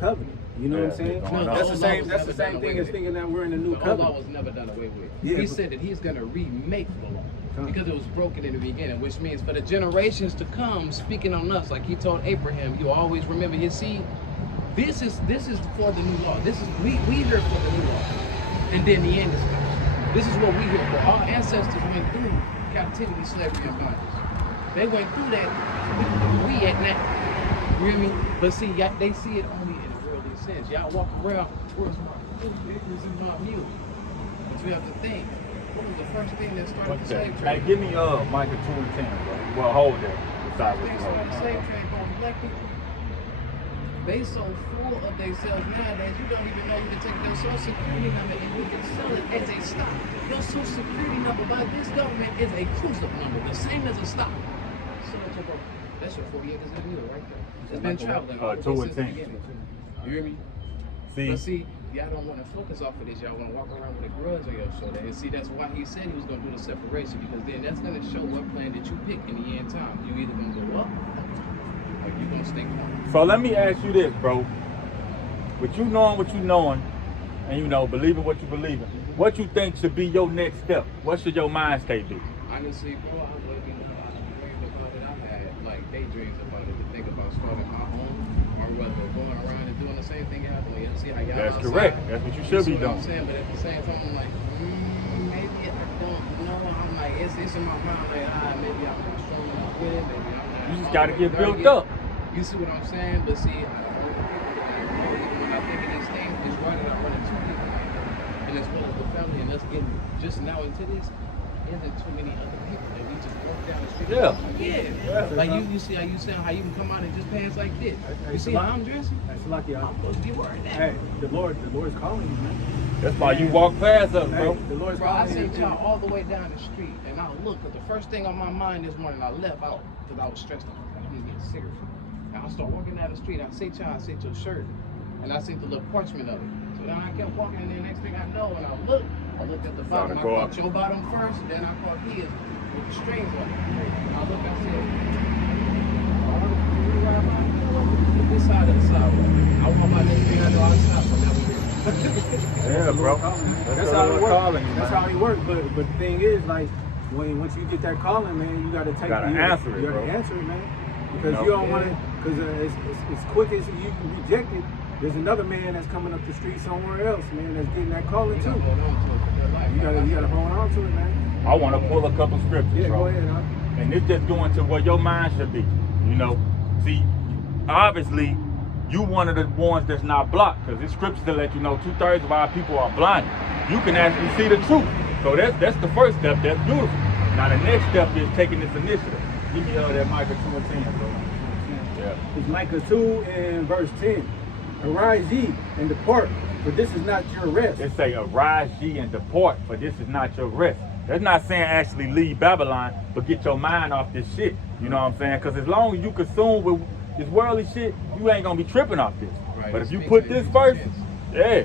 covenant. You know what I'm saying? No, That's the same thing as thinking that we're in the new covenant. The law was never done away with. Yeah, he said that he's going to remake the law because it was broken in the beginning, which means for the generations to come, speaking on us, like he told Abraham, you always remember his seed. This is for the new law. This is we here for the new law, and then the end is coming. This is what we here for. Our ancestors went through captivity, slavery, and bondage. They went through that. We at now. You hear me? But see, they see it only in a worldly sense. Y'all walk around, where's my food? Where's my mule? But you have to think, what was the first thing that started the slave trade? Hey, give me Micah 2 and 10, bro. Well, hold that. Besides what They you started the hold. slave trade going black people. They so full of themselves nowadays, you don't even know you can take their social security number and you can sell it as a stock. Your social security number by this government is a crucial number, the same as a stock. Sell it to broker. That's your 40 acres of mule right there. It's been traveling all the way since the beginning. You hear me? But see, y'all don't want to focus off of this. Y'all want to walk around with a grudge on your shoulder. And see, that's why he said he was going to do the separation, because then that's going to show what plan that you pick in the end time. You either going to go up or you going to stay calm. So let me ask you this, bro. With you knowing what you knowing, and you know, believing what you believing, what you think should be your next step? What should your mind state be? Honestly, bro, I wouldn't even about it. I've had like daydreams about it, to think about starting my own, or whether going around and doing the same thing y'all doing. You see how y'all That's outside? correct. That's what you should be What I'm doing. saying, but at the same time, I'm like, maybe I don't know. I'm like, it's in my mind, like, maybe I'm not strong enough with it. Maybe I'm not. You just strong gotta enough get to built get- up. You see what I'm saying? But see, when I think of these things, it's right that I run into people like that. And as well as the family, and us getting just now into this, isn't too many other people that we just walk down the street. Yeah. Like you see how you sound, how you can come out and just pass like this. You see how I'm dressing? That's lucky. I'm supposed to be worried that. Hey, the Lord's calling you, man. That's why you walk past us, bro. Hey, the Lord's Bro, I calling you. seen y'all all the way down the street, and I look, because the first thing on my mind this morning, I left out because I was stressed out. I need to get a cigarette. And I start walking down the street, I see y'all, I see your shirt, and I see the little parchment of it. So then I kept walking, and then next thing I know, when I looked at the bottom, I caught your bottom first, then I caught his with the strings on it. And I looked, I said, this side of the sidewalk. I walk by this thing, I know I'll stop whenever Yeah, bro. That's how it works. That's how it works. But the thing is, like, once you get that calling, man, you gotta take. You gotta answer it, You gotta bro. answer it, man. Because you don't want to. Because as quick as you can reject it, there's another man that's coming up the street somewhere else, man, that's getting that calling too. You gotta hold on to it, man. I want to pull a couple scriptures, Yeah, bro. go ahead, huh? And it's just going to where your mind should be. You know, see, obviously, you one of the ones that's not blocked, because it's scriptures that let you know 2/3 of our people are blind. You can actually see the truth. So that's the first step. That's beautiful. Now the next step is taking this initiative. Give me that Micah 2 and 10, bro. Yeah. It's Micah 2 and verse 10. Arise ye and depart, for this is not your rest. It say, arise ye and depart, for this is not your rest. That's not saying actually leave Babylon, but get your mind off this shit. You know what I'm saying? Because as long as you consume with this worldly shit, you ain't gonna be tripping off this. Right. But if you put this first,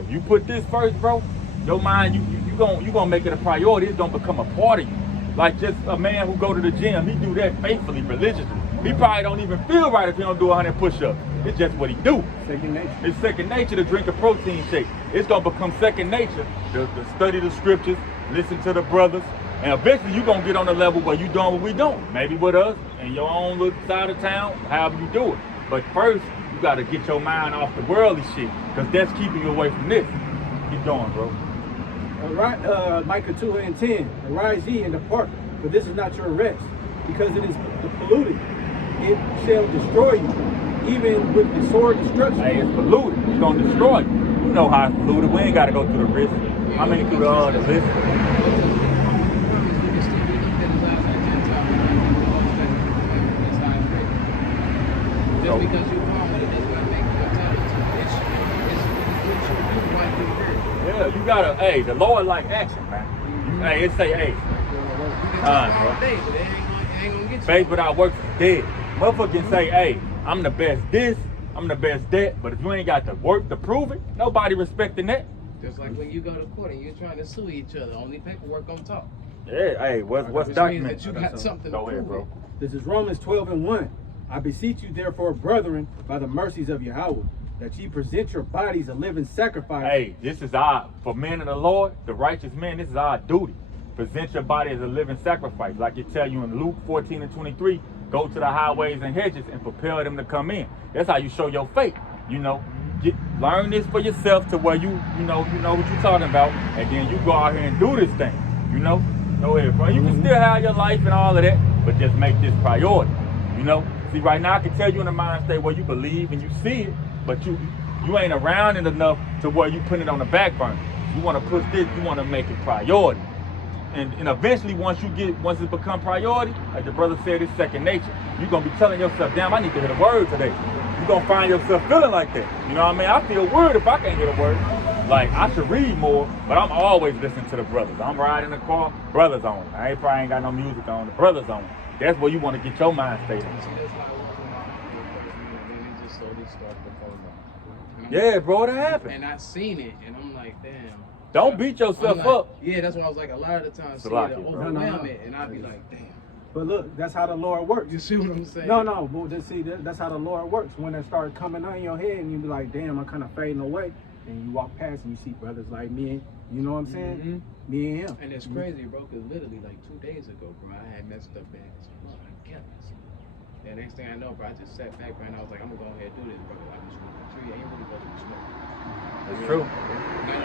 you put this first, bro, your mind, you gonna make it a priority. It's gonna become a part of you. Like just a man who go to the gym, he do that faithfully, religiously. He probably don't even feel right if he don't do 100 push-ups. It's just what he do. Second nature. It's second nature to drink a protein shake. It's gonna become second nature to study the scriptures, listen to the brothers, and eventually you're gonna get on the level where you doing what we doing. Maybe with us in your own little side of town, however you do it. But first, you gotta get your mind off the worldly shit, because that's keeping you away from this. Keep going, bro. Micah 2 and 10. Arise ye and depart, for this is not your rest, because it is polluted. It shall destroy you, even with the sword destruction. Hey, it's polluted. It's gonna destroy you. You know how it's polluted. We ain't gotta go through the risk. How many through the list? Just because you come with it does not make you intelligent. Yeah, you gotta, hey, the Lord like action, man. Hey, it say, hey, faith without works is dead. Motherfucker can say, hey, I'm the best this, I'm the best that, but if you ain't got the work to prove it, nobody respecting that. Just like when you go to court and you're trying to sue each other, only paperwork gonna talk. Yeah, hey, what's Which documented? means that you got something to Go ahead, prove bro. This is Romans 12 and 1. I beseech you, therefore, brethren, by the mercies of Yahweh, that ye present your bodies a living sacrifice. Hey, this is for men of the Lord, the righteous men, this is our duty. Present your body as a living sacrifice. Like it tell you in Luke 14:23, go to the highways and hedges and prepare them to come in. That's how you show your faith, you know. Learn this for yourself to where you know what you're talking about, and then you go out here and do this thing, you know. Go ahead, bro. You can still have your life and all of that, but just make this priority, you know. See, right now I can tell you in the mind state where you believe and you see it, but you ain't around it enough to where you put it on the back burner. You want to push this, you want to make it priority. And eventually once it become priority, like the brother said, it's second nature. You're going to be telling yourself, damn, I need to hear the word today. You're going to find yourself feeling like that. You know what I mean? I feel weird if I can't hear the word. Like, I should read more, but I'm always listening to the brothers. I'm riding in the car, brothers on. I probably ain't got no music on, the brothers on. That's where you want to get your mind state on. Yeah, bro, it happened. And I seen it, and I'm like, damn. Don't beat yourself like, up. Yeah, that's what I was like. A lot of the times, see it overwhelm it, and I'd be like, damn. But look, that's how the Lord works. You see what I'm saying? No, but just see, that's how the Lord works. When it starts coming on your head, and you be like, damn, I'm kind of fading away. And you walk past and you see brothers like me, you know what I'm saying? Mm-hmm. Me and him. And it's crazy, bro, because literally like 2 days ago, bro, I had messed up bad as fuck. I kept messing up. And next thing I know, bro, I just sat back, bro, and I was like, I'm gonna go ahead and do this, bro. I just smoke a tree. I ain't really supposed to be smoking. That's true. Not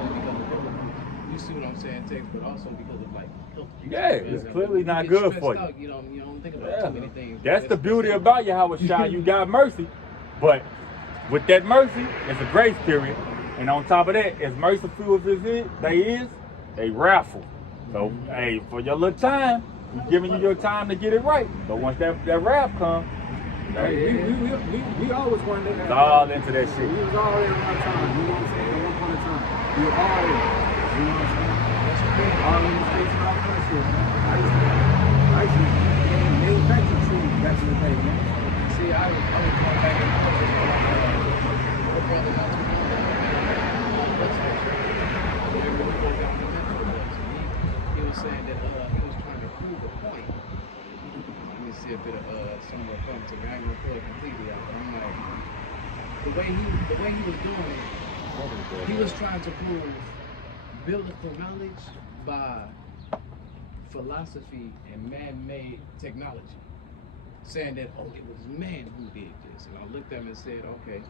only because of biblical, you see what I'm saying, text, but also because of like health. Yeah, it's clearly not good for you. You don't think about too many things. That's the beauty about you, how it shine. You got mercy, but with that mercy, it's a grace period. And on top of that, as merciful as they raffle. So, hey, for your little time, we're giving you your time to get it right. But once that wrath comes, we always wanted that. It's all into that shit. We was all in one time, you know what I'm saying? At one point in time. We were all in. You know what I'm saying? That's the thing. All in the states and all kind of shit. I used to manufacture trees back in the day, man. See, I was going back and forth with my brother not too long. He was saying that he was trying to prove a point. Let me see a bit of somewhere from to me. I ain't gonna pull it completely out. I'm like, the way he was doing it, he was trying to prove biblical knowledge by philosophy and man-made technology. Saying that, oh, it was man who did this. And I looked at him and said, okay.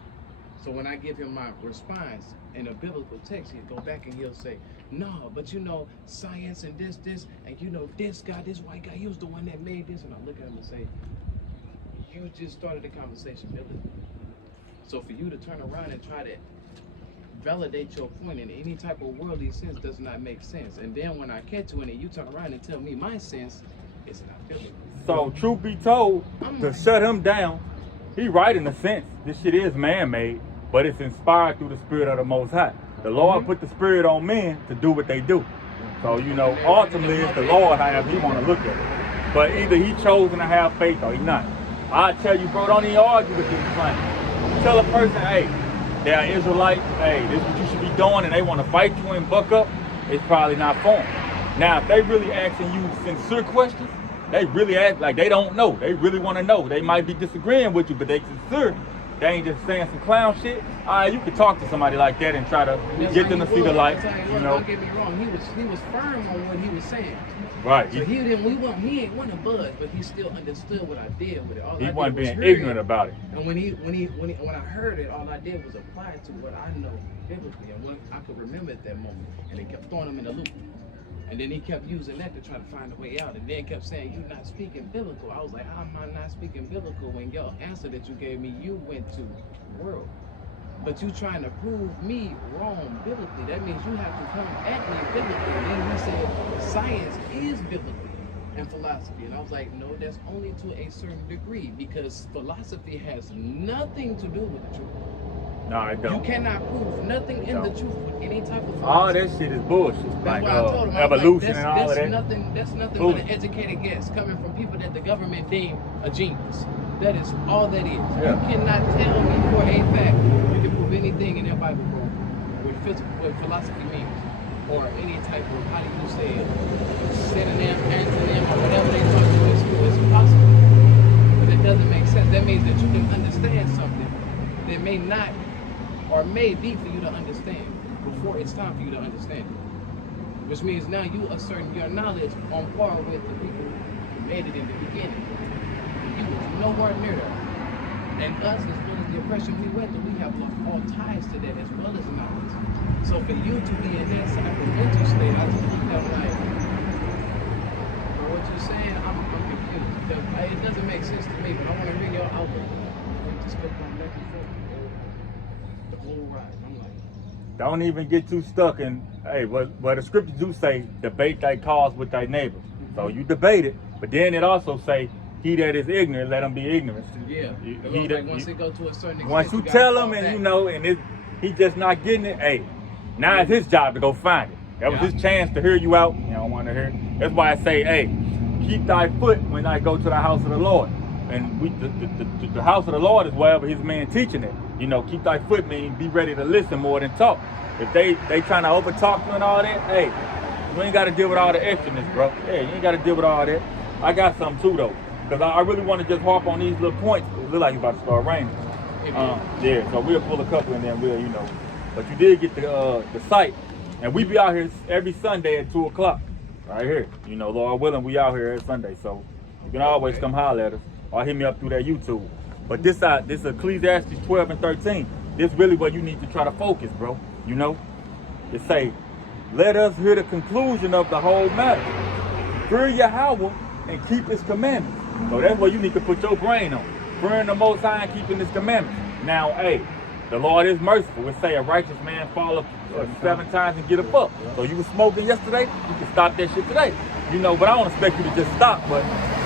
So when I give him my response in a biblical text, he'll go back and he'll say, no, but you know, science and this, and you know, this guy, this white guy, he was the one that made this. And I look at him and say, you just started the conversation biblically. So for you to turn around and try to validate your point in any type of worldly sense does not make sense. And then when I catch you in it, you turn around and tell me my sense is not biblical. So truth be told, to shut him down, he right in a sense. This shit is man-made, but it's inspired through the spirit of the Most High. The Lord put the spirit on men to do what they do. So, you know, ultimately it's the Lord however he want to look at it. But either he chosen to have faith or he not. I tell you, bro, don't even argue with this claim. Tell a person, hey, they're Israelite, hey, this is what you should be doing, and they want to fight you and buck up, it's probably not for them. Now, if they really asking you sincere questions, they really act like they don't know. They really want to know. They might be disagreeing with you, but they sincere. They ain't just saying some clown shit. You can talk to somebody like that and try to get them to see the light. You know. Don't get me wrong. He was firm on what he was saying. Right. So he ain't want to budge, but he still understood what I did with it. All he I wasn't did was being ignorant about it. And when I heard it, all I did was apply it to what I know biblically and what I could remember at that moment, and it kept throwing him in the loop. And then he kept using that to try to find a way out, and then kept saying, you're not speaking biblical. I was like, how am I not speaking biblical when your answer that you gave me, you went to world. But you trying to prove me wrong biblically. That means you have to come at me biblically. And then he said, science is biblical and philosophy. And I was like, no, that's only to a certain degree, because philosophy has nothing to do with the truth. No, it don't. You cannot prove nothing in the truth with any type of philosophy. All that shit is bullshit. That's Like what I told him. evolution and all that's of that. That's nothing but an educated guess coming from people that the government deemed a genius. That is all that is. Yeah. You cannot tell me for a fact you can prove anything in that Bible book with philosophy means, or any type of, how do you say it, synonym, antonym, or whatever they talk about. It's impossible. But it doesn't make sense. That means that you can understand something that may not or may be for you to understand before it's time for you to understand it. Which means now you asserting your knowledge on par with the people who made it in the beginning. You was nowhere near that. And us, as well as the oppression we went through, we have lost all ties to that as well as knowledge. So for you to be in that sacramental state, I just look at like, for what you're saying, I'm confused. Because it doesn't make sense to me, but I want to hear your outlook. We just go back and forth the whole ride. I'm like, Don't even get too stuck in, hey, what the scriptures do say, debate thy cause with thy neighbor. So you debate it, but then it also say, he that is ignorant, let him be ignorant. yeah. Once it go to a certain extent, Once you tell him and you know, and he just not getting it, hey, now it's his job to go find it. That was his chance to hear you out. You don't want to hear. That's why I say, hey, keep thy foot when I go to the house of the Lord. And the house of the Lord is wherever his man teaching it. You know, keep thy foot mean be ready to listen more than talk. If they trying to over talk you and all that, hey, you ain't got to deal with all the extraness, bro. Yeah, you ain't got to deal with all that. I got some too though, because I really want to just harp on these little points. It look like it's about to start raining. Yeah, so we'll pull a couple and then we'll, you know. But you did get the site, and we be out here every Sunday at 2 o'clock, right here. You know, Lord willing, we out here every Sunday, so you can always come holler at us or hit me up through that YouTube. But this Ecclesiastes 12 and 13. This really what you need to try to focus, bro. You know, it say, let us hear the conclusion of the whole matter. Fear Yahweh and keep His commandments. So that's what you need to put your brain on. Fearing the Most High and keeping His commandments. Now, hey, the Lord is merciful. It say a righteous man falleth 7 times and get up. So you was smoking yesterday, you can stop that shit today. You know, but I don't expect you to just stop, but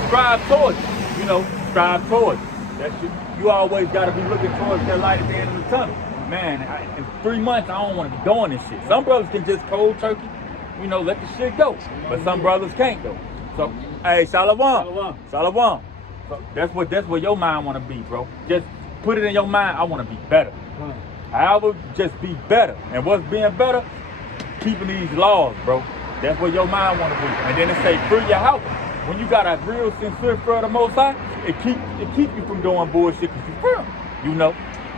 strive towards it. You know, strive towards it. You always got to be looking towards that light at the end of the tunnel. Man, in 3 months, I don't want to be doing this shit. Some brothers can just cold turkey, you know, let the shit go. But some brothers can't though. So, hey, Shalom. So that's what your mind want to be, bro. Just put it in your mind, I want to be better. I would just be better. And what's being better? Keeping these laws, bro. That's what your mind want to be. And then it say, fear Yahweh. When you got a real sincere fear of the Most High, it keep you from doing bullshit because you fear Him, you know?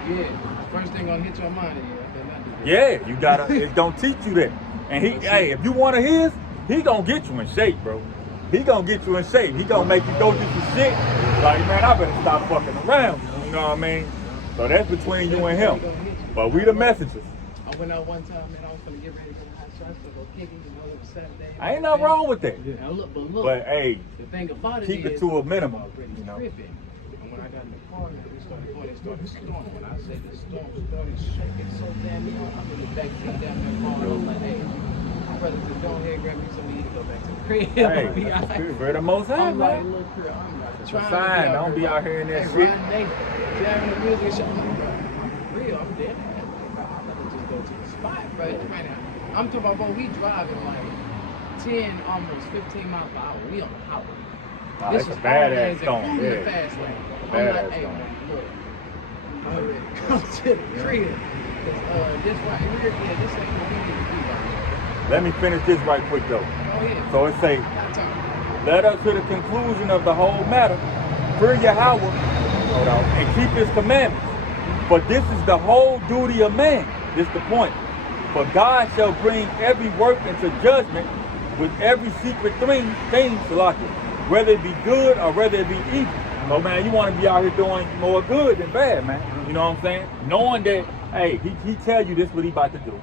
Yeah, first thing gonna hit your mind is yeah, you gotta, it don't teach you that. And hey, if you want his, he gonna get you in shape, bro. He gonna get you in shape. He gonna make you go do some shit. Like, man, I better stop fucking around. You know what I mean? So that's between you and him. But we the messengers. I went out one time, man, I was gonna get ready for the hot shots to go kicking, you know, it was Saturday. I ain't nothing wrong with that. Yeah, look, but hey, the thing about it keep is, it to a minimum. You know? And when I got in the car, man, it started storming. When I say the storm started shaking so damn hard, I'm in the back seat down there calling. I was like, hey, brother, just go ahead, grab me some weed and go back to the crib. Hey, very the Most High, I'm like, look, I'm like, trying don't be out here in that shit. Jamming the music, shit. I'm like, bro, I'm real, I'm dead. I'd just go to the spot, right now. I'm talking about, bro, we driving like 10, almost 15 miles per hour. We on the highway. Nah, this is a badass storm. Yeah. Fast lane. I'm like, hey, man, look, I'm ready to come to the crib. This right here, yeah, this ain't what we need to do right here. Let me finish this right quick though. Oh, yeah. So it say, let us hear the conclusion of the whole matter. Fear Yahweh and keep His commandments. For this is the whole duty of man. This is the point. For God shall bring every work into judgment with every secret thing, whether it be good or whether it be evil. So man, you want to be out here doing more good than bad, man. You know what I'm saying? Knowing that, hey, he tell you this what he about to do.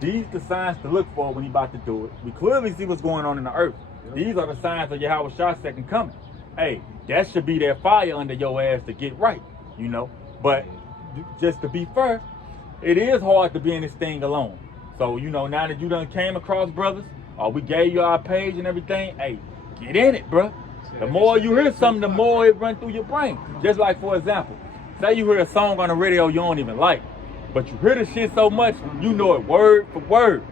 These the signs to look for when he about to do it. We clearly see what's going on in the earth. These are the signs of Yahweh Shah's second coming. Hey, that should be that fire under your ass to get right, you know. But just to be fair, it is hard to be in this thing alone. So, you know, now that you done came across brothers, or we gave you our page and everything, hey, get in it, bro. The more you hear something, the more it run through your brain. Just like, for example, say you hear a song on the radio you don't even like, but you hear the shit so much, you know it word for word.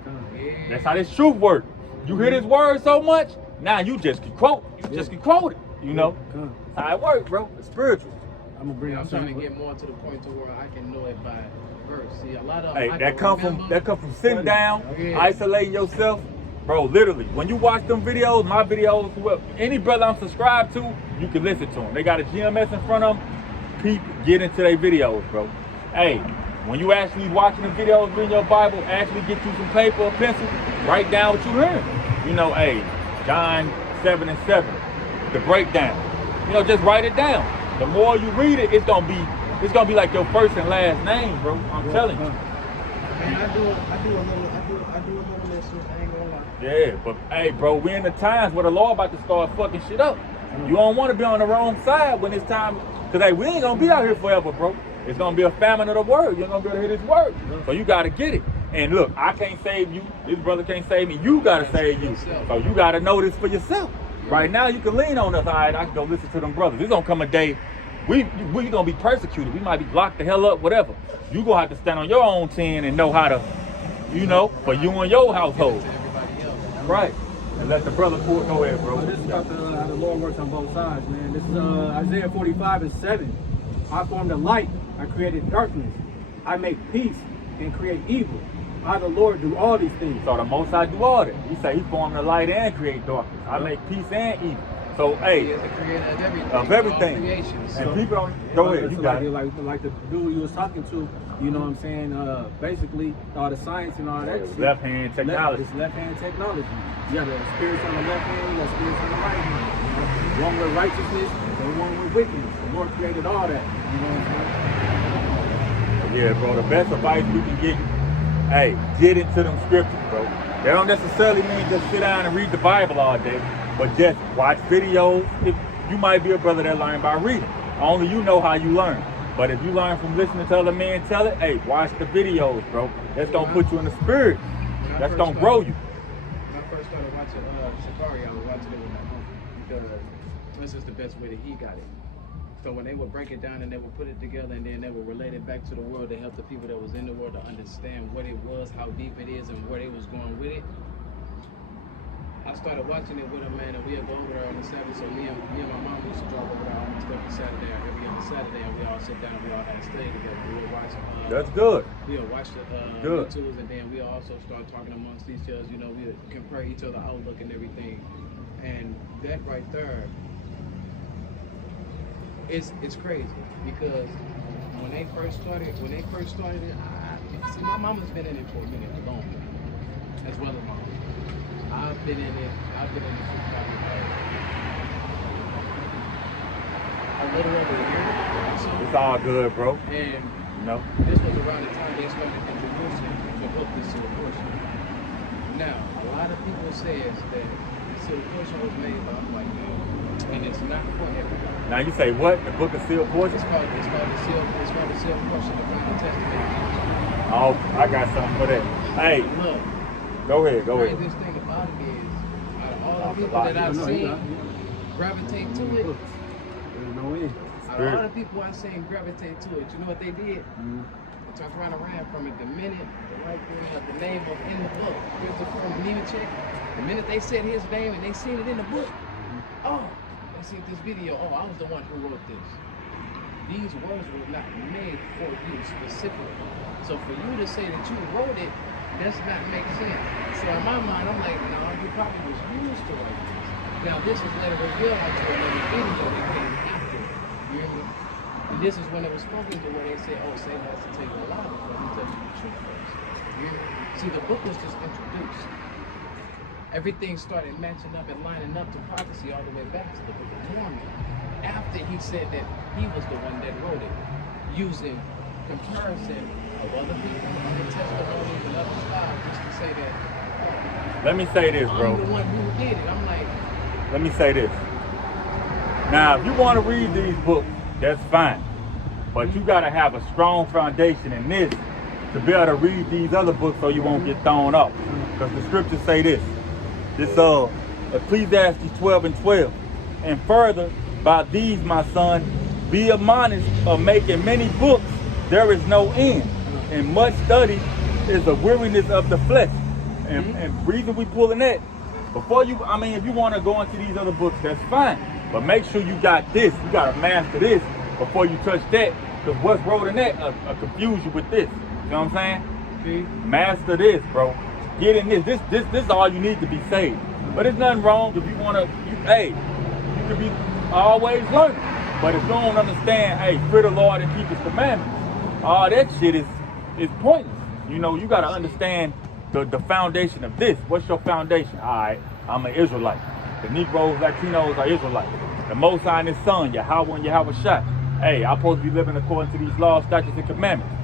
That's how this truth works. You hear this word so much, now you just can quote. You just can quote it, you know? That's how it works, bro. It's spiritual. I'm trying to get more to the point to where I can know it by verse. See, a lot of hey, that come from sitting down, isolating yourself. Bro, literally, when you watch them videos, my videos, whoever, any brother I'm subscribed to, you can listen to them. They got a GMS in front of them. People get into their videos, bro. Hey, when you actually watching the videos, reading your Bible, actually get you some paper or pencil, write down what you heard. You know, hey, John 7:7, the breakdown. You know, just write it down. The more you read it, it's gonna be like your first and last name, bro. I'm telling you. And I do a little listen. I ain't gonna lie. Yeah, but hey, bro, we in the times where the law about to start fucking shit up. You don't want to be on the wrong side when it's time, cause hey, we ain't gonna be out here forever, bro. It's gonna be a famine of the word. You're gonna be able to hear this word, so you gotta get it. And look, I can't save you. This brother can't save me. You gotta save you. So you gotta know this for yourself. Right now, you can lean on us. All right, I can go listen to them brothers. There's gonna come a day we gonna be persecuted. We might be locked the hell up, whatever. You gonna have to stand on your own 10 and know how to, you know, for you and your household. Right. And let the brother pull. Go ahead, bro. This is about how the Lord works on both sides, man. This is Isaiah 45:7. I formed the light. I created darkness. I make peace and create evil. I, the Lord, do all these things. So the Most High do all that. He say he formed the light and create darkness. I make peace and evil. So hey, He is the creator of everything. Of everything. All creations. And people don't go ahead. You got it. Like the dude you was talking to, you know what I'm saying? Basically, all the science and all that shit. Left hand technology. It's left hand technology. You got the spirits on the left hand, you got spirits on the right hand. You know? One with righteousness and one with wickedness. The Lord created all that. You know what I'm saying? Yeah, bro. The best advice we can get, hey, get into them scriptures, bro. They don't necessarily mean just sit down and read the Bible all day, but just watch videos. If you might be a brother that learn by reading. Only you know how you learn. But if you learn from listening to other men tell it, hey, watch the videos, bro. That's gonna put you in the spirit. That's gonna grow you. When I first started watching Shikari, I was watching it with my uncle because this is the best way that he got it. So when they would break it down and they would put it together and then they would relate it back to the world to help the people that was in the world to understand what it was, how deep it is, and where they was going with it. I started watching it with him, man, and we'd go over there on the Saturday. So me and my mom used to drive over there almost every Saturday or every other Saturday, and we all sit down, we all had to study together. We would watch. That's good. We would watch the Good. YouTubes, and then we also start talking amongst each other. You know, we would compare each other outlook and everything. And that right there, it's crazy because when they first started it, see, my mama's been in it for a minute, a long time, as well as mom. I've been in it for probably a little over a year. So, It's all good, bro. and You know? this was around the time they started introducing the book, The Seal Portion. Now, a lot of people says that The Seal Portion was made by a white man, and it's not for everybody. Now you say what? The book of sealed portion? It's called the Seal Portion, the New Testament. Oh, I got something for that. Hey, Look, go ahead, go the ahead. craziest thing about it is, out of all the people that I've seen gravitate to it, There's no end. out of all the people I've seen gravitate to it, you know what they did? They turned around and ran from it. The minute the white man had the name of in the book, Christopher from Nemechek, the minute they said his name and they seen it in the book, oh, they seen this video, oh, I was the one who wrote this. These words were not made for you specifically. So for you to say that you wrote it, does not make sense. So in my mind, I'm like, no, you probably was used to write this. Now this is later revealed onto another video that came after. You hear me? And this is when it was spoken to where they say, oh, Satan has to take a lie before he tells you the truth first. You hear me? See, the book was just introduced. Everything started matching up and lining up to prophecy all the way back to the book of Mormon. After he said that he was the one that wrote it, using comparison of other people, other testimonies, and other styles, just to say that Let me say this, I'm bro. the one who did it. I'm like, Let me say this. Now, if you want to read these books, that's fine. But you got to have a strong foundation in this to be able to read these other books so you won't get thrown off. Because the scriptures say this. This Ecclesiastes 12:12. And further, by these, my son, be admonished of making many books, there is no end. And much study is the weariness of the flesh. And reason we pulling that, before you, I mean, if you want to go into these other books, that's fine. But make sure you got this. You got to master this before you touch that. Because what's wrote in that confuse you with this. You know what I'm saying? See? Master this, bro. Get in this. This is all you need to be saved. But there's nothing wrong if you want to, hey, you could be always learning. But if you don't understand, hey, fear the Lord and keep his commandments, all that shit is pointless. You know, you got to understand the foundation of this. What's your foundation? All right, I'm an Israelite. The Negroes, Latinos are Israelites. The Most High and His Son, Yahweh and Yahweh Shai. Hey, I'm supposed to be living according to these laws, statutes, and commandments.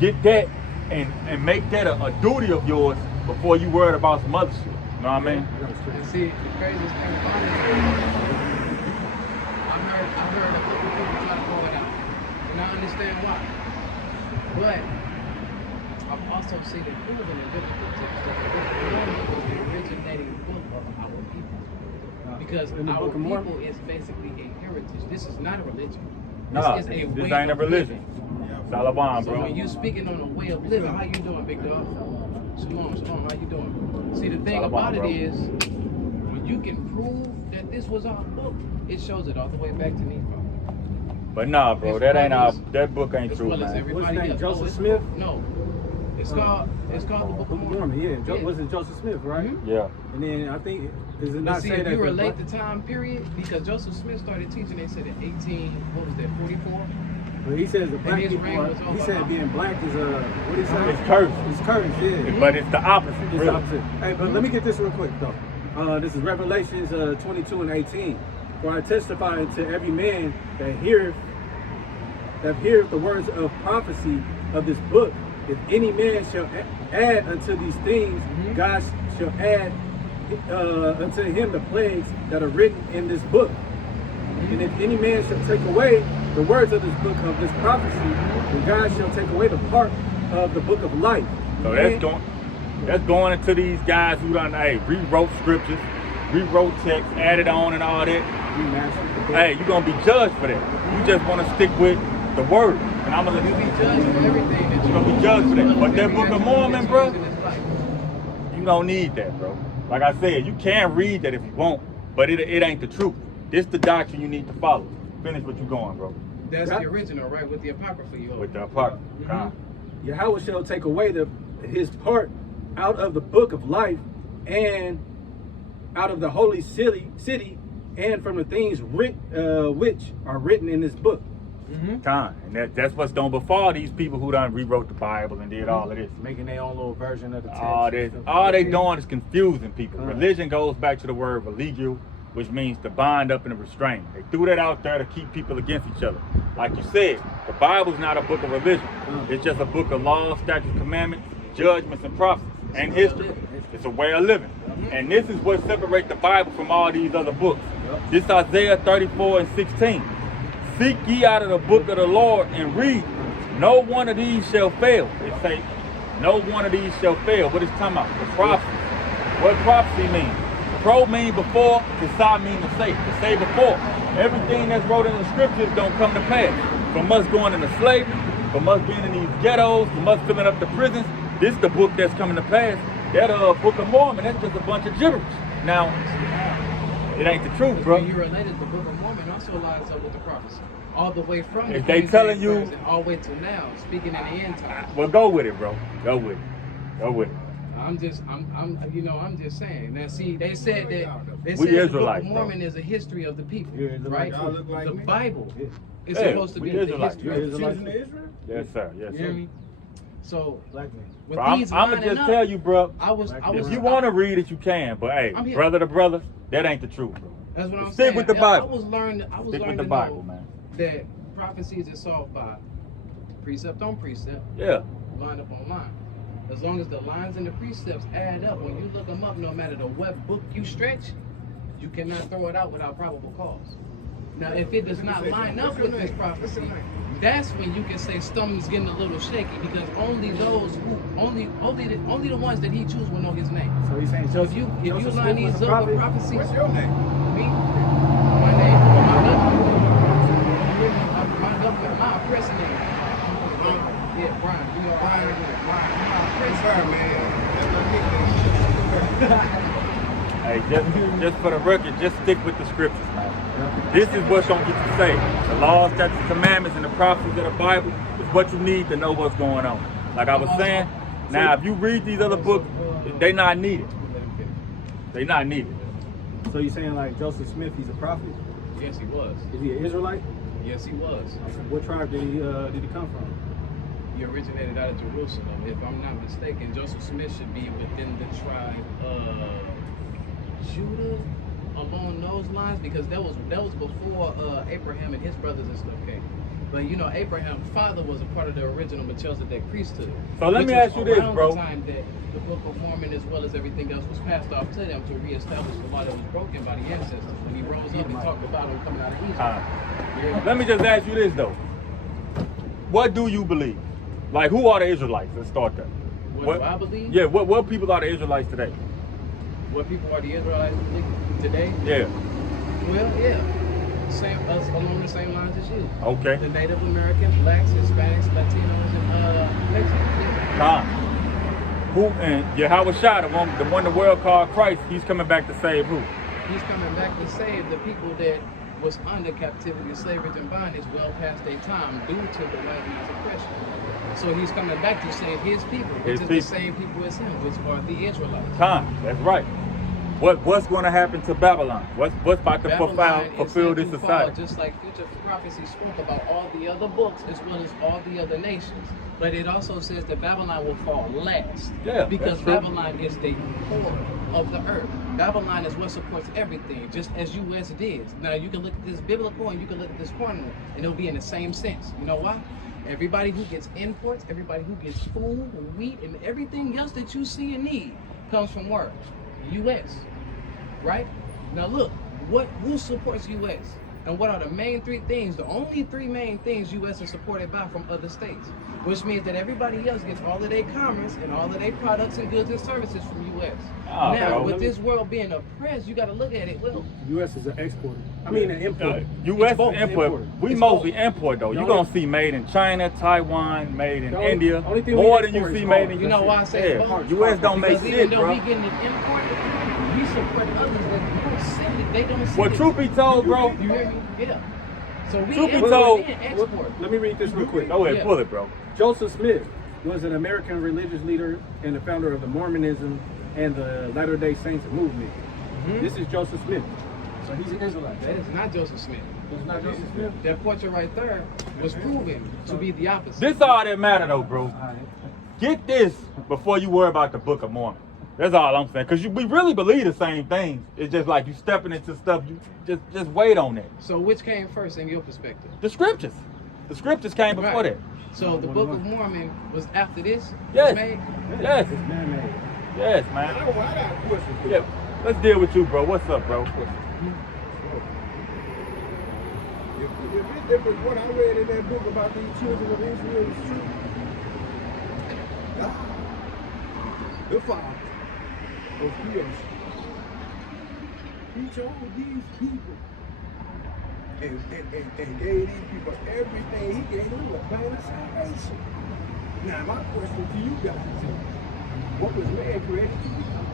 Get that and make that a duty of yours before you worried about some other shit. You know what I mean? And see, the craziest thing about it is, I heard a couple people try to pull it out, and I understand why. But I've also seen it proven in biblical texts that the Book of Mormon was the originating book of our people. Because In the our Book of Mormon? people is basically a heritage. This is not a religion. Nah, This is a this way ain't a of religion. living. Salabam, So bro. when you speaking on a way of living, how you doing, big dog? Shalom, how you doing? See, the thing Shalom, about bro. it is, when you can prove that this was our book, it shows it all the way back to Negro. But nah, bro, His that ain't our. brothers, That book ain't As true, well as man. everybody What's his name, else. Joseph it's- Smith? No, it's called the Book of Mormon. Yeah. Yeah. Was it Joseph Smith, right? Mhm. Yeah. And then I think, does it But not see, say if that you the relate black- the time period, because Joseph Smith started teaching, they said in 44. But he says the black his people reign are, was he over. said being black is what he say? It's cursed. It's cursed, yeah. But it's the opposite. It's really. opposite. Hey, but let me get this real quick though. This is Revelations 22 and 18. For I testify to every man that heareth the words of prophecy of this book. If any man shall add unto these things, God shall add unto him the plagues that are written in this book. And if any man shall take away the words of this book of this prophecy, then God shall take away the part of the book of life. So And- that's going into these guys who done rewrote scriptures, rewrote text, added on and all that. Remastered the book. Hey, you're gonna be judged for that. You just wanna stick with the word. And I'm gonna You let be you judged for everything that You're gonna be judged for that. But that every Book of action Mormon, that bro, you use in this life. you don't need that, bro. Like I said, you can read that if you want, but it ain't the truth. This the doctrine you need to follow. Finish what you going, bro. That's Yeah. the original, right? With the Apocrypha you hold. With the apocrypha. Mhm. Yahweh shall take away his part out of the book of life and out of the holy city and from the things which are written in this book. Time. And that's what's done before these people who done rewrote the Bible and did all of this. Making their own little version of the text. All and this, stuff all like they that. doing is confusing people. Uh-huh. Religion goes back to the word religio, which means to bind up and to restrain. They threw that out there to keep people against each other. Like you said, the Bible's not a book of religion. It's just a book of laws, statutes, commandments, judgments, and prophecies, and history. It's a way of living. And this is what separates the Bible from all these other books. This Isaiah 34 and 16. Seek ye out of the book of the Lord and read. No one of these shall fail. It say, no one of these shall fail. What is talking about? The prophecy. What prophecy mean? Pro mean before, Kasai mean to say before. Everything that's wrote in the scriptures don't come to pass. From us going into slavery, from us being in these ghettos, from us filling up the prisons, this is the book that's coming to pass. That Book of Mormon, that's just a bunch of gibberish. Now, it ain't the truth, Because bro. when you related the Book of Mormon also lines up with the prophecy. All the way from If the they King telling James you- Version all the way to now, speaking in the end time. Well, go with it, bro. Go with it. Go with it. I'm just saying. Now, see, they said that We the Book Israelites, of bro. Mormon is a history of the people, You're Israelite right? too. Y'all look like the me. Bible Yeah. is Yeah, supposed to we be the Israelites. history You're of the Israelite. people. Children of Israel? Yes, sir. Yes, You hear sir. me? So, Black man. with Bro, these I'm gonna lining just up, tell you, bro. I was If you want to read it, you can. But hey, I'm here. brother to brother, that ain't the truth, bro. That's what I'm Stick saying. with the Yeah, Bible. I was learning Stick with the to Bible, know man. that prophecies are solved by precept on precept, Yeah. line up on line. As long as the lines and the precepts add up, when you look them up, no matter the what book you stretch, you cannot throw it out without probable cause. Now, if it does not line up with this prophecy, that's when you can say stomach's getting a little shaky, because only those who only the ones that he chooses will know his name. So he's saying So if you Joseph line Smith was these a up with prophet? prophecies, What's your name? me, my name, my oppressor name. Yeah, Brian. You know Brian. Brian. Sorry, man. That's my nickname. Hey, just for the record, just stick with the scriptures, man. This is what's gonna get you saved. The laws, statutes, commandments, and the prophecies of the Bible is what you need to know what's going on. Like I was saying, now if you read these other books, they not needed. They not needed. So you're saying like Joseph Smith, he's a prophet? Yes, he was. Is he an Israelite? Yes, he was. What tribe did he come from? he originated out of Jerusalem. If I'm not mistaken, Joseph Smith should be within the tribe of Judah, along those lines, because that was before Abraham and his brothers and stuff came. But you know, Abraham's father was a part of the original Melchizedek priesthood. So let which me was ask you this, around bro. The time that the Book of Mormon, as well as everything else, was passed off to them to reestablish the law that was broken by the ancestors when he rose up and talked about them coming out of Egypt. Yeah. Let me just ask you this though. What do you believe? Like, who are the Israelites? Let's start there. What do I believe? Yeah, what people are the Israelites today? What people are the Israelites today? Yeah. Well, yeah. Same us along the same lines as you. Okay. The Native Americans, blacks, Hispanics, Latinos, and Mexicans. Nah. Who and Yahweh Shah, the one the world called Christ, he's coming back to save who? He's coming back to save the people that was under captivity, slavery, and bondage well past their time due to the white man's oppression. So he's coming back to save his people, which is the same people as him, which are the Israelites. That's right. What's going to happen to Babylon? What's about to fulfill this society? Just like future prophecy spoke about all the other books as well as all the other nations. But it also says that Babylon will fall last. Yeah, because that's true. Babylon is the core of the earth. Babylon is what supports everything, just as U.S. did. Now you can look at this biblical and you can look at this carnal, and it'll be in the same sense. You know why? Everybody who gets imports, everybody who gets food, wheat, and everything else that you see and need comes from where? U.S. Right? Now look, who supports U.S.? And what are the main three things? The only three main things U.S. is supported by from other states, which means that everybody else gets all of their commerce and all of their products and goods and services from U.S. Now, with this world being oppressed, you got to look at it. Well, U.S. is an exporter. I mean, an importer. U.S. It's both is import. We It's mostly both. import though. You're The gonna only- see made in China, Taiwan, made in The only- India, only thing we more than you export is see cars. made in. you know why I say Yeah. both? U.S. don't make Because shit, even though bro. we getting it imported, we support others that don't send it. They don't send Well, it. truth be told, bro. You hear me? Yeah. So we Truth be import told- and export. Let me read this real quick. Go ahead, Yeah. pull it, bro. Joseph Smith was an American religious leader and the founder of the Mormonism and the Latter-day Saints movement. This is Joseph Smith. So he's an Israelite. That is not Joseph Smith. It's not Joseph Smith. That portrait right there was proven to be the opposite. This all that matter though, bro. Get this before you worry about the Book of Mormon. That's all I'm saying. Cause we really believe the same things. It's just like you stepping into stuff. You just wait on it. So which came first in your perspective? The scriptures. The scriptures came before Right. that. So the Book of Mormon was after this? Yes. Was made? Yes. It's man-made. Yes, I man. got a question for you. Yeah. Let's deal with you, bro. What's up, bro? If what I read in that book about these children of Israel is true, God, the Father of creation, He chose these people and gave these people everything. He gave them a plan of salvation. Now, my question to you guys is, what was man created to become?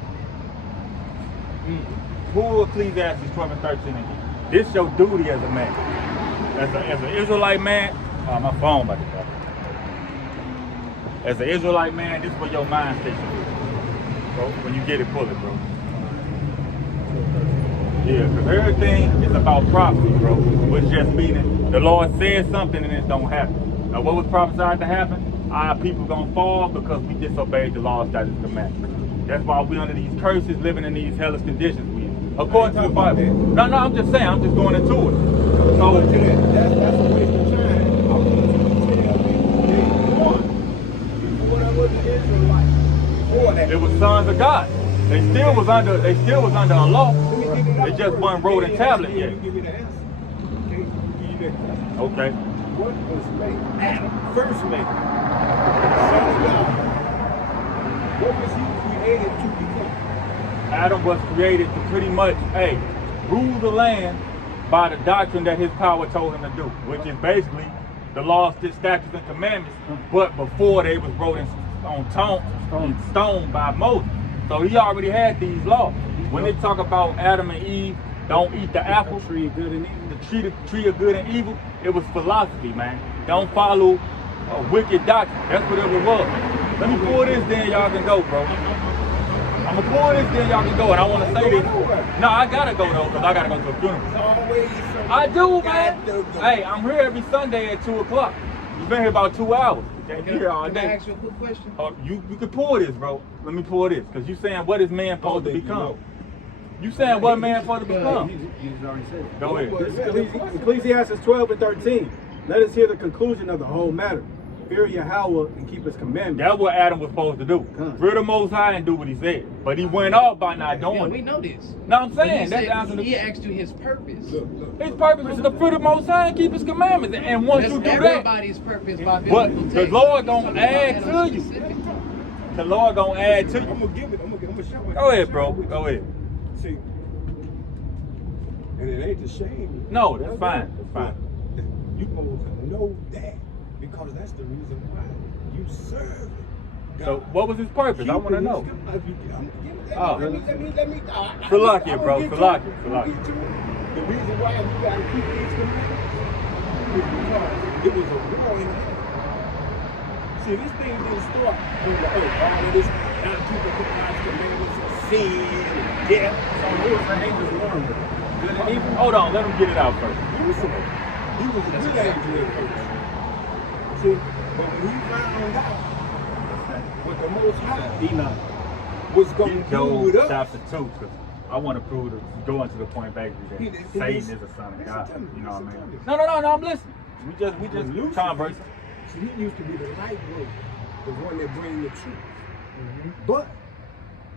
Pull Ecclesiastes 12 and 13 in here. This your duty as a man. As an Israelite man, my phone about to die. As an Israelite man, this is where your mind station is. Bro, when you get it, pull it, bro. Yeah, because everything is about prophecy, bro. Which just meaning the Lord said something and it don't happen. Now, what was prophesied to happen? Our people gonna fall because we disobeyed the law, statutes, and commandments. That's why we under these curses, living in these hellish conditions we in. According to the Bible. No, I'm just saying, I'm just going into it. So, That's a waste of time. I want you to tell me they won before there was an Israelite. Before that. it was sons of God. They still was under a law. It just wasn't wrote in tablet yet. Give me the answer. Okay, give you that. Okay. What was made? Adam, first made. Son of God. What was he created to become? Adam was created to pretty much, rule the land by the doctrine that his power told him to do, which is basically the laws, statutes, and commandments, but before they was wrote on stone by Moses. So he already had these laws. When they talk about Adam and Eve, don't eat the apple, Tree of good and evil. the tree of good and evil, it was philosophy, man. Don't follow a wicked doctrine. That's what it was. Let me pull this, then y'all can go, bro. I'm gonna pull this, then y'all can go. And I want to say this. No, I gotta go though, because I gotta go to a funeral. It's always something I do, you man. got to go. Hey, I'm here every Sunday at 2 o'clock. You've been here about 2 hours. Can't be here all Can I day. ask you a quick question? Oh, you can pull this, bro. Let me pull this, cause you saying what is man supposed to think you become? know. You saying what man supposed to You become? just already said it. Go ahead. This is Ecclesiastes 12 and 13. Let us hear the conclusion of the whole matter. Fear Yahweh and keep his commandments. That's what Adam was supposed to do. Fear the Most High and do what he said. But he went off by not Yeah, doing we it. know this. No, I'm But saying that's he answering said, the he asked you his purpose. His purpose was to fear the Most High and keep his commandments. And once That's you do that, everybody's purpose by But biblical the text. Lord He's gonna talking about add Adam to you. specific. the Lord gonna add to I'm you. gonna give it. I'm gonna show it. Go ahead, bro. Go ahead. See, and it ain't the shame. No, that's fine. That's fine. You supposed to know that because that's the reason why you serve God. So what was his purpose? I want to know. Oh. Let me. Salakia, bro. Salakia. The reason why we gotta keep these commandments is because it was a war in heaven. See, this thing didn't start on the earth. All of this, now people put God's commandments of sin and death. So who was the angels warring with? Good and evil? Hold on. Let him get it out first. He was a good angel at first. See, but when he found out what the Most High Enoch. was going to do Job with us, chapter 2, because I want to prove that going to the point basically that He- Satan listen- is a son of listen God. to me, You know what I listen mean? to me. No, I'm listening. We just Lucifer, conversing. see, he used to be the light worker, the one that brings the truth. But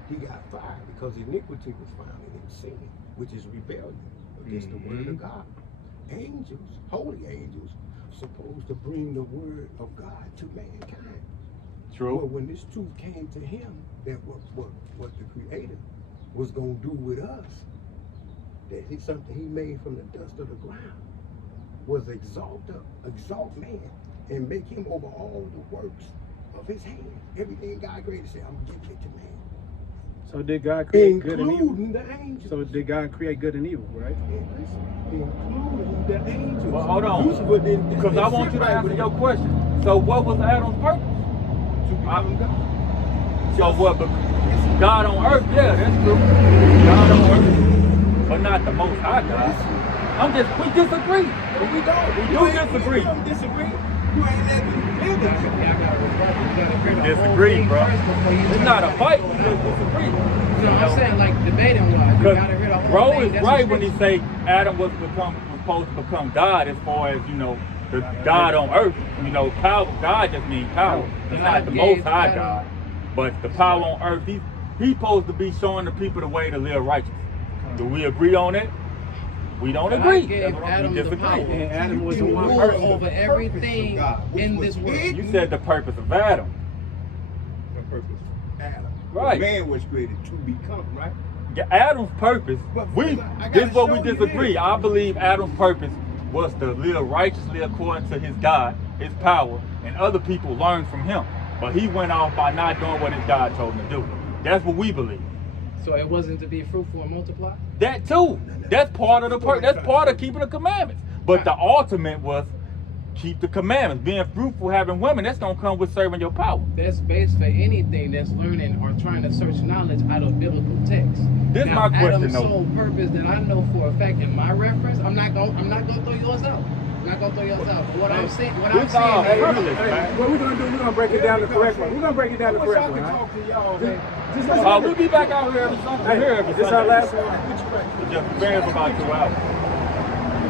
he got fired because iniquity was found in him sinning, which is rebellion against the word of God. Angels, holy angels, supposed to bring the word of God to mankind. Well, True. when this truth came to him, that what the Creator was gonna do with us, that he something he made from the dust of the ground, was exalt man and make him over all the works of his hand. Everything God created, said, I'm giving it to man. So did God create good and evil? Including the angels. So did God create good and evil, right? Including the angels. Well, hold on. Lucifer didn't- Because I want you to answer your question. So what was Adam's purpose? to become God. So what? God on earth, yeah, that's true. God on earth, but not the Most High God. We disagree. But we don't. We You do ain't- disagree. You don't disagree. You ain't let me live it. Yeah, I gotta respect it. You gotta hear the whole Disagree, thing bro. first before you It's turn not a it fight. on. We just disagree. You know, I'm saying like debating wise. You Because gotta hear the whole bro thing. is That's right what when he scripture- say Adam was supposed to become God as far as, the God on earth. Power. God just means power. He's not the God Most gave High Adam- God. But the power on earth, he's supposed to be showing the people the way to live righteous. Do we agree on it? We don't God agree. gave Adam We the power disagree. And Adam was to the one rule person. over everything in this world. You said the purpose of Adam. The purpose. Adam. Right. Man was created to become, right? Yeah, Adam's purpose, But this gotta is what we show you disagree. this. I believe Adam's purpose was to live righteously according to his God, his power, and other people learned from him. But he went off by not doing what his God told him to do. That's what we believe. So it wasn't to be fruitful and multiply? That too. That's part of the that's part of keeping the commandments. But the ultimate was keep the commandments. Being fruitful, having women, that's gonna come with serving your power. That's based for anything that's learning or trying to search knowledge out of biblical text. This Now, my question, Adam's though. sole purpose that I know for a fact in my reference, I'm not gonna throw yours out. I'm not gonna throw yours out. But what I'm saying, This all is, privilege, man. What we're gonna do, we're gonna break it down the correct way. We're gonna break it down the I wish correct I way, could right? talk to y'all, man. Just listen. We'll be back out here every Sunday. Hey, Here every this Sunday. our last one. Just preparing for about 2 hours.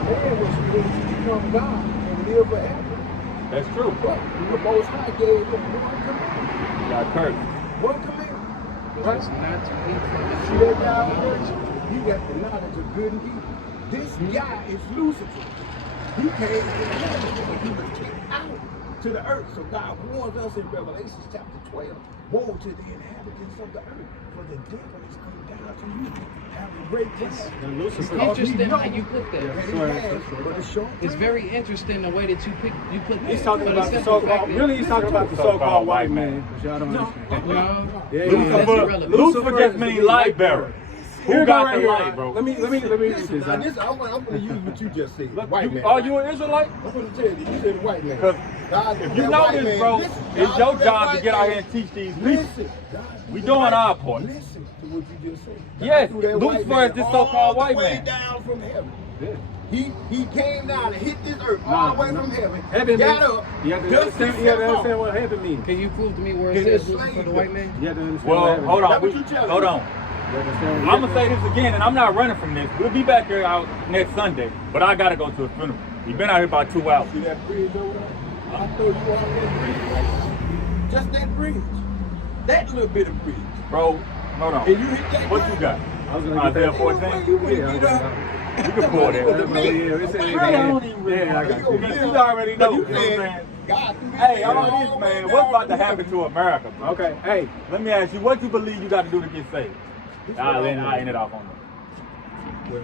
Man was created to become God and live forever. That's true. But the Most High gave him one commandment. You got cursed. One commandment. it's not to eat from the See tree that guy of over there? knowledge. He got the knowledge of good and evil. This guy is Lucifer. He came to heaven, but he was kicked out to the earth. So God warns us in Revelation chapter 12, woe to the inhabitants of the earth, for the devil is come down to you. Have a great time. And Lucifer. It's interesting how you put that. That he Right, has, that's right. but it's short It's time. very interesting the way that you put He's that. talking For about the simple so-called. fact that- Really, he's talking about the so-called white man, which y'all don't No. understand. No. Yeah, That's Lucifer, irrelevant. Lucifer just means light bearer. Here Who we go got right the here. light, bro? Let me read Listen, this. now, I'm going to use what you just said. Look, White man. Are you an Israelite? I'm going to tell you. You said white man. Because God, If you that know white this, man, bro, listen, it's God, your that job to white get out man, here and teach these people. Listen, God, We that doing white- our part. Listen to what you just said. God Yes, threw that white Lucifer man is this so-called white all the way man. down from heaven. Yeah. He came down and hit this earth all the way from heaven. Heaven got means, up. you have to dusted understand, you have to himself understand off. what heaven means. Can you prove to me where it And says enslaved Lucifer the them. white man? You have to understand what Well, heaven hold means. on. That's what you telling Hold me. on. You understand what I'm gonna say this again, and I'm not running from this. We'll be back here out next Sunday, but I gotta go to a funeral. We've been out here about 2 hours. See that bridge over there? I'll throw you off that bridge right there. Just that bridge. That little bit of bridge. Bro, hold on. And you hit that What ground. you got? I was gonna get Isaiah that. 14? You wouldn't Yeah, get up. You can pull that. it's in Bro, I don't even really Yeah, I got you. You already know. You know what I'm saying? God, Hey, all this, man. What's about to happen to America, bro? Okay, hey, Let me ask you, what you believe you got to do to get saved? I'll end it off on that. Well,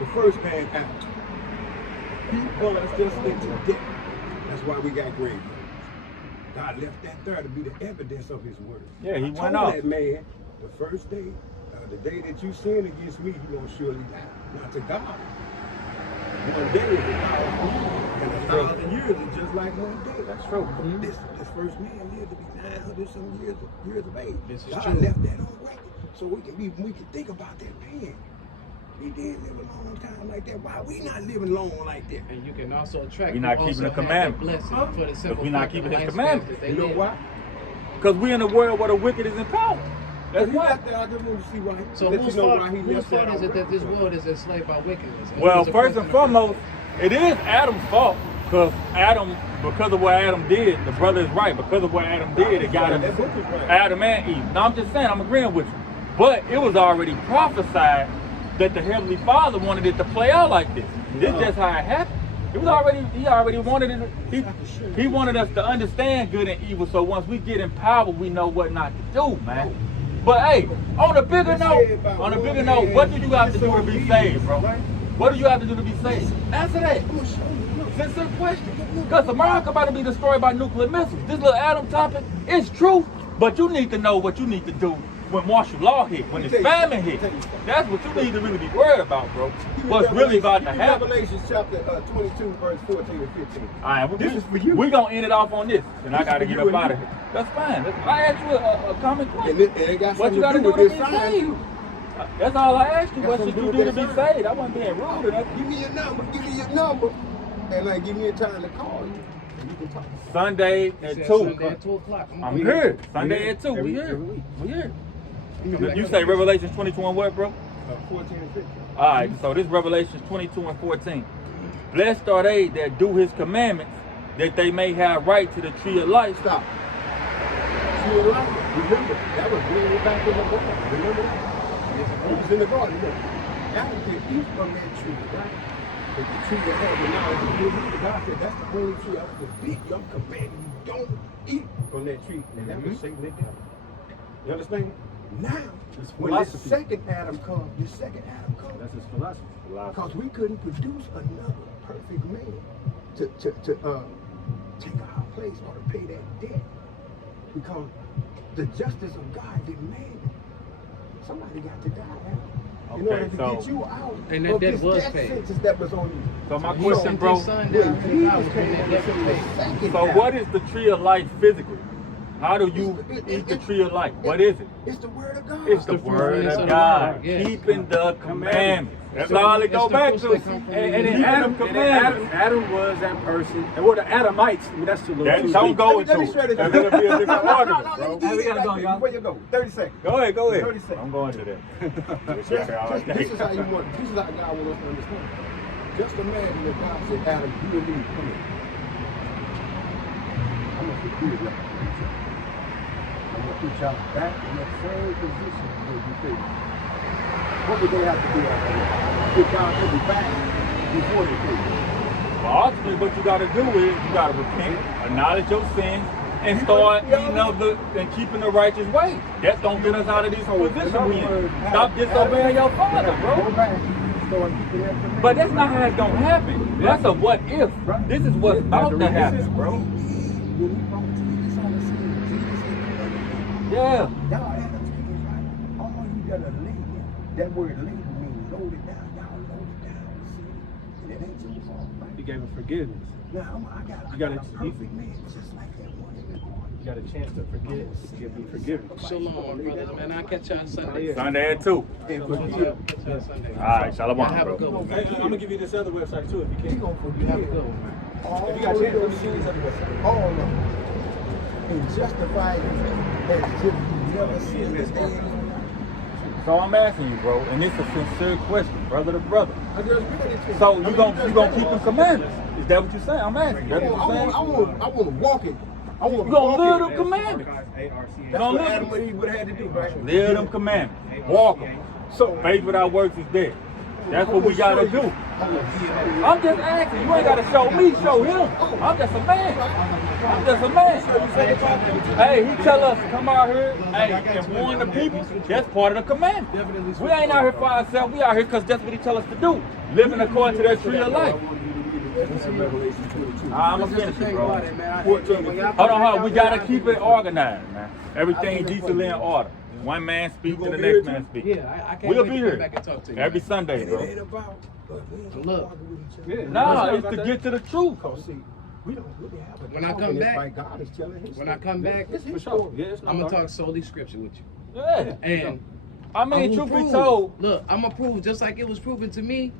the first man out. He pulled us just into death. That's why we got grave. God left that there to be the evidence of his word. Yeah, he I went told off. that man, the first day, the day that you sin against me, you're going to surely die. Not to God. 1 day is 1,000 years. And 1,000 years is just like 1 day. That's true. This first man lived to be 900 some years of age. This is God true. left that on record. So we can think about that man. He did live a long time like that. Why we not living long like that? And you can also attract. We not you keeping also the have commandments. that blessing for the simple we not fact of keeping the his lifespans commandments. that they You know live. why? Because we in a world where the wicked is in power. That's He why. left that. I just want to see why. So let whose you know fault, why he whose left fault that is it on that this record. world is enslaved by wickedness? And Well, who's the first person and to foremost, it is Adam's fault. Because Adam, because of what Adam did, the brother is right. Because of what Adam did, it got That book is us right. Adam and Eve. No, I'm just saying, I'm agreeing with you. But it was already prophesied that the Heavenly Father wanted it to play out like this. This is just how it happened. It was already, he already wanted it. He wanted us to understand good and evil. So once we get in power, we know what not to do, man. But hey, on a bigger note, what do you have to do to be saved, bro? What do you have to do to be saved? Answer that. Sincere question. Because America about to be destroyed by nuclear missiles. This little Adam topic is true, but you need to know what you need to do when martial law hit, when it's famine hit. That's what you need to really be worried about, bro. What's really about to happen. Revelation chapter 22, verse 14 and 15. All right, This is for you. We're going to end it off on this, and I This got to is get for up you out and of here. That's fine. I asked you a common And question. it got What something you got to to do do to with be this sign, saved? too. That's all I asked you. Got What something should to you do do with to be that sign. saved? I wasn't being rude or nothing. Give me your number. Give me your number. And give me a time to call you. And you can talk. Sunday He at said 2. Sunday at 2 o'clock. I'm We here. here. Sunday at 2. We Every here. week. We here. You say Revelation 22 and what, bro? 14 and 15. All right, so this Revelation 22 and 14. Blessed are they that do his commandments, that they may have right to the tree of life. Stop. Tree of life. Remember, that was way back in the garden. Remember that? He was in the garden. Remember? Adam could eat from that tree, right? But the tree that had the knowledge of good and evil, God said, that's the only tree I forbid you. I'm commanding you don't eat from that tree. And that was Satan and devil. You understand? Now, It's when the philosophy. second Adam comes, That's his philosophy. because we couldn't produce another perfect man to take our place or to pay that debt. Because the justice of God demanded somebody got to die in order to so- get you out And that of debt this was death paid. sentence that was on you. So my He question, sent bro. his son When down to the house Jesus when came that on debt the was scene, paid. the second So Adam, what is the tree of life physically? How do you eat the tree of life? What is it? It's the word of God. It's the the word fruitfulness of of the God. word, yes. Keeping the commandments. That's So all it it's go the back fruits to. that come from And the then Keeping Adam was that person. And what the Adamites, I mean, that's too little. That too don't deep. go Let me into share it. this. That'll be a different argument, No, bro. let me Hey, we gotta go, y'all. Before you go, 30 seconds. Go ahead, go 30 ahead. seconds. I'm going to that. This is how you want. This is how God wants us to understand. Just imagine if God said, "Adam, you and me, come here. I'm gonna put you up. I'm gonna put y'all back in that same position where you failed." What would they have to do after that? Get God to be back before they failed. Well, ultimately, what you got to do is you got to repent, acknowledge your sins, and start eating of the and keeping the righteous way. That's gonna get us out of this position we in. Stop disobeying your father, Go bro. back. Start keeping that commandment. But that's not how it's gonna happen. That's a what if. Right. This is what's about to This is happen, bro. bro. When he brought Jesus on the scene, Jesus said, Yeah. y'all Adam's kids, right? All you gotta lay there. That word lay means load it down. Y'all load it down. See? And It ain't your fault, right? He gave him forgiveness. Now I got You gotta- a perfect man just like that one in the morning. You got a chance to forget, be forgiven. Shalom, brothers, man. I'll catch y'all Sunday. Sunday at 2. And Catch forgive. y'all Sunday. All right, shalom, Y'all have a bro. good one. Hey, I'm gonna give you this other website too if you He can. gonna You have a forgive good one, man. all If you got a chance, those let me see sins, this other website. all of them, and justify it as if you never sinned a day in your life. So I'm asking you, bro, and it's a sincere question, brother to brother. I just read it to So you gonna keep the commandments? Is that what you're saying? I'm asking. That's what you're saying? I want to walk it. I want You to gonna walk live it. them commandments. That's gonna what live Adam and Eve would have had to do, right? Live them commandments. Walk them. So Faith without works is dead. That's what we gotta do. I'm just asking. You ain't gotta show me, show him. I'm just a man. I'm just a man. Hey, he tell us to come out here, hey, and warn the people. That's part of the commandment. We ain't out here for ourselves. We out here because that's what he tell us to do. Living according to that tree of life. I'm gonna finish it, bro. Hold on. We gotta keep it organized, man. Everything decently in order. One man speak to the next man speak. Yeah, I can't We'll wait be to come here back and talk to you. every man. Sunday, It bro. ain't about, but we ain't Look. argue with each other. Nah, it's to get to the truth. Because see, we don't really have a When I talk, come and it's back- like God is telling his When I story. come back, It's his For sure. story. Yeah, it's not I'm gonna hard. talk solely scripture with you. Yeah. And I mean, I'ma truth be prove- told, look, I'm gonna prove just like it was proven to me.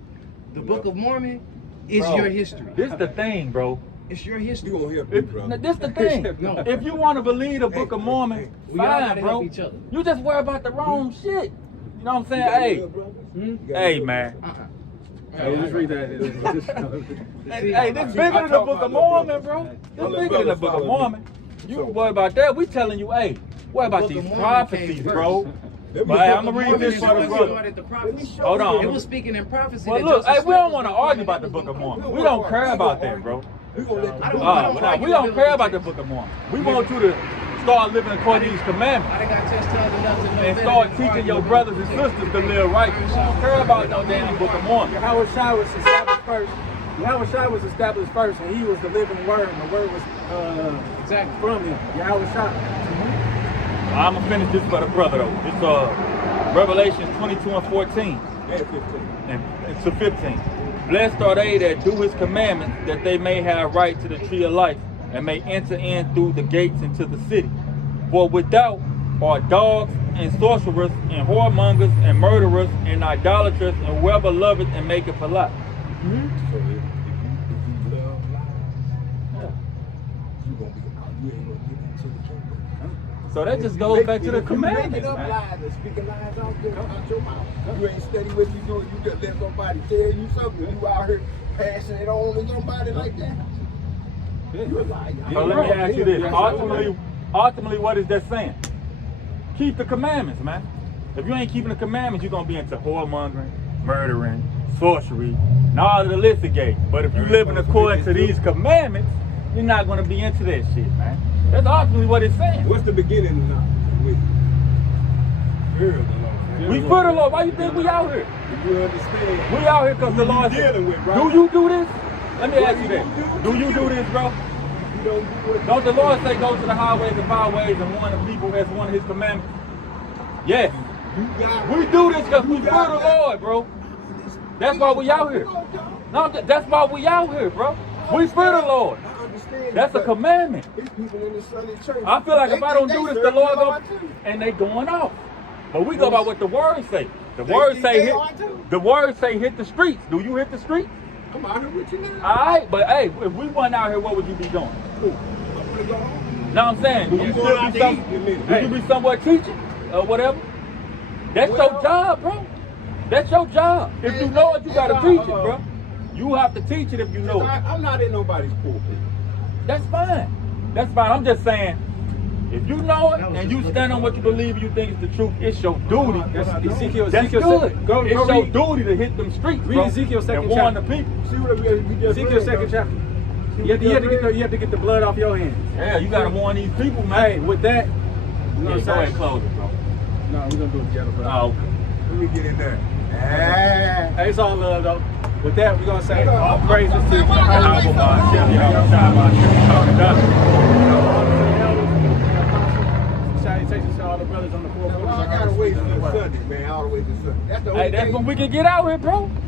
The Book of Mormon is bro, your history. this the thing, bro. It's your You history. gonna help me, If, brother. this the thing. No. If you want to believe the Book of Mormon, We all fine, gotta bro. help each other. You just worry about the wrong shit. You know what I'm You saying? got Hey, little brothers? Hmm? You got hey, little man. Hey, just read that. Hey, this bigger than the Book of Mormon, bro. This bigger than the Book of Mormon. You can worry about that. We telling you, hey, worry about Book these of Mormon prophecies, came bro. first. Let me But show hey, you I'm gonna read Mormon this is for the what brother. started the prophecy. Hold on. It was speaking in prophecy. Well, that look, Joseph hey, we Smith don't was want to gonna argue come about the in. Book of Mormon. We don't care about that, bro. We gonna let the I don't- book I don't talk. argue We don't with care about the biblical Book of Mormon. We want you to start living according to these commandments. I done got chastised enough to know And better start than teaching argue your about brothers and biblical sisters to live right. We don't care about no damn Book of Mormon. Yahweh Shai was established first. Yahweh Shai was established first, and he was the living word, and the word was Exactly. from him. Yahweh Shai. I'm gonna finish this for the brother though. It's Revelations 22 and 14 And 15. and to 15. Blessed are they that do his commandments, that they may have right to the tree of life, and may enter in through the gates into the city. For without are dogs and sorcerers and whoremongers and murderers and idolaters and whoever loveth and maketh a lie. So if you love life, you gonna be out. You ain't gonna get into the kingdom. So that just goes back to the If you commandments, making up man. lies and speaking lies out your mouth. You ain't steady what you doing. You just let somebody tell you something. You out here passing it on to somebody like that. You a liar. So let me ask you this. Ultimately, what is that saying? Keep the commandments, man. If you ain't keeping the commandments, you're gonna be into whoremongering, murdering, sorcery, and all of the list of gates. But if you living according to these commandments, you're not gonna be into that shit, man. That's ultimately what it's saying. What's the beginning of knowledge? With fear of the Lord. We for the Lord. Why you think we out here? If you understand. We out here because the Who you Lord dealing with, right? Do you do this? Let me ask you you that. do Do you to do you. this, bro? You don't do what Don't the Lord say go to the highways and byways and warn the people as one of his commandments? Yes. you got. We do this because we fear the Lord, bro. That's why we out here. No, that's why we out here, bro. We fear the Lord. I understand. That's a but commandment. These people in the Sunday church. I feel like if I don't do this, the Lord go. go and they going off. But we go by what the word say. The They word think say they hit. are too. The word say hit the streets. Do you hit the streets? I'm out here with you now. All right, but hey, if we wasn't out here, what would you be doing? Cool. I'm gonna go home. Know what I'm saying? Would I'm you going still out be to eat in a minute. would you be somewhere teaching or whatever? That's your Well- job, bro. That's your job. If you know it, you gotta it's, teach it, bro. You have to teach it if you know it. I'm not in nobody's pulpit. That's fine. That's fine. I'm just saying, if you know it and you stand on what you believe and you think is the truth, it's your duty. That's Ezekiel. That's Ezekiel good. Go It's your read, duty to hit them streets, read bro, Ezekiel second and warn the chapter. people. See what we just Ezekiel read, second bro? chapter. You have to get the blood off your hands. Yeah, you gotta warn these people, Hey, man. with that, Yeah, go ahead and close it, bro. No, we're gonna do it together, bro. Oh, okay. Let me get in there. Ah. Hey, it's all love though. With that, we're gonna say all praises to you. Salutations to all the brothers on the four corners. I gotta wait till Sunday, man. All the way to Sunday. That's the only Hey, that's day- when we can get out here, bro.